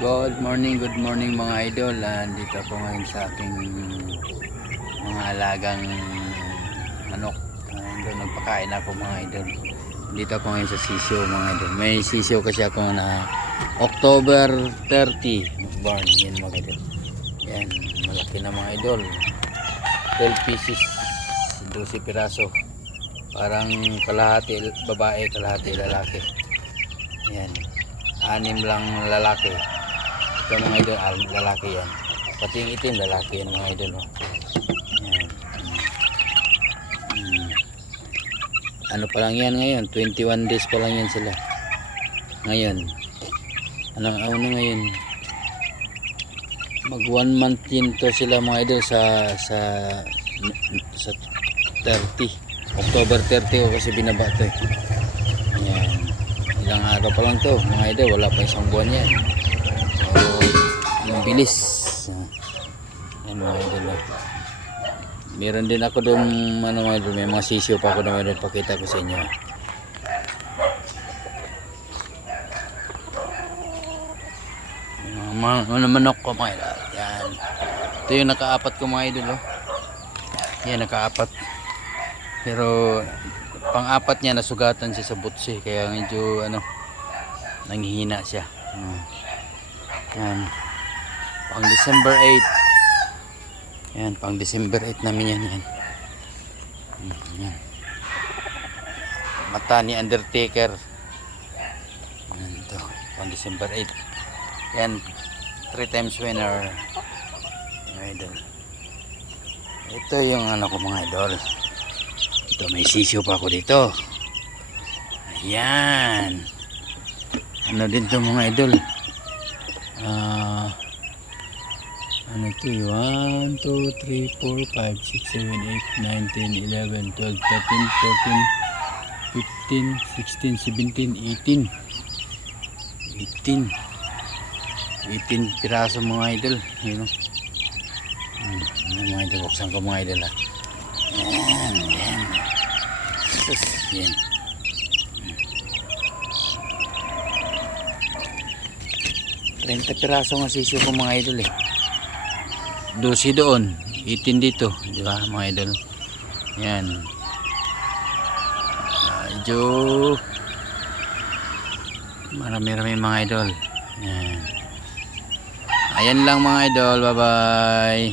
Good morning mga idol. Dito ako ngayon sa aking mga alagang manok. Doon nagpakain ako mga idol. Dito ako ngayon sa sisyo mga idol. May sisyo kasi ako na October 30 born. Yan mga idol. Yan, malaki na mga idol. 12 pieces, 12 piraso. Parang kalahati babae, kalahati lalaki. Yan, 6 lang lalaki. Ito mga idol, lalaki yan. Pati yung itim, lalaki yan mga idol. Oh. Yan. Ano pa lang yan ngayon? 21 days pa lang yan sila. Ngayon. Ano ngayon? Mag 1 month din to sila mga idol sa 30. October 30 ko kasi binaba to eh. Yan. Ilang araw pa lang to mga idol. Wala pa isang buwan yan. Ang bilis. Ano mga idol. Meron din ako doon ano mga idol, may mga sisyo pa ako na meron, pakita ko sa inyo. Mga manok ko mga idol. Yan. Ito yung nakaapat ko mga idol. Oh. Yan nakaapat. Pero pang-apat niya nasugatan siya sa butsi kaya medyo ano nanghihina siya. Yan. Pang December 8. Yan, pang December 8 namin yan. Yan. Mata ni Undertaker. Yan ito, pang December 8. Yan, 3 times winner. Mga idol. Ito yung ano ko mga idol. Ito, may sisyo pa ako dito. Ayan. Ano din to mga idol. Ano ito? 1, 2, 3, 4, 5, 6, 7, 8, 9, 10, 11, 12, 13, 14, 15, 16, 17, 18. 18 piraso mga idol. Yun o. Mga idol, buksan ko mga idol ha. Yan, yan. Sus, yan. 30 piraso nga sisyo ko mga idol eh. 12 doon, 18 dito, di ba mga idol? Yan. Medyo marami-rami mga idol. Yan. Ayan lang mga idol, bye bye.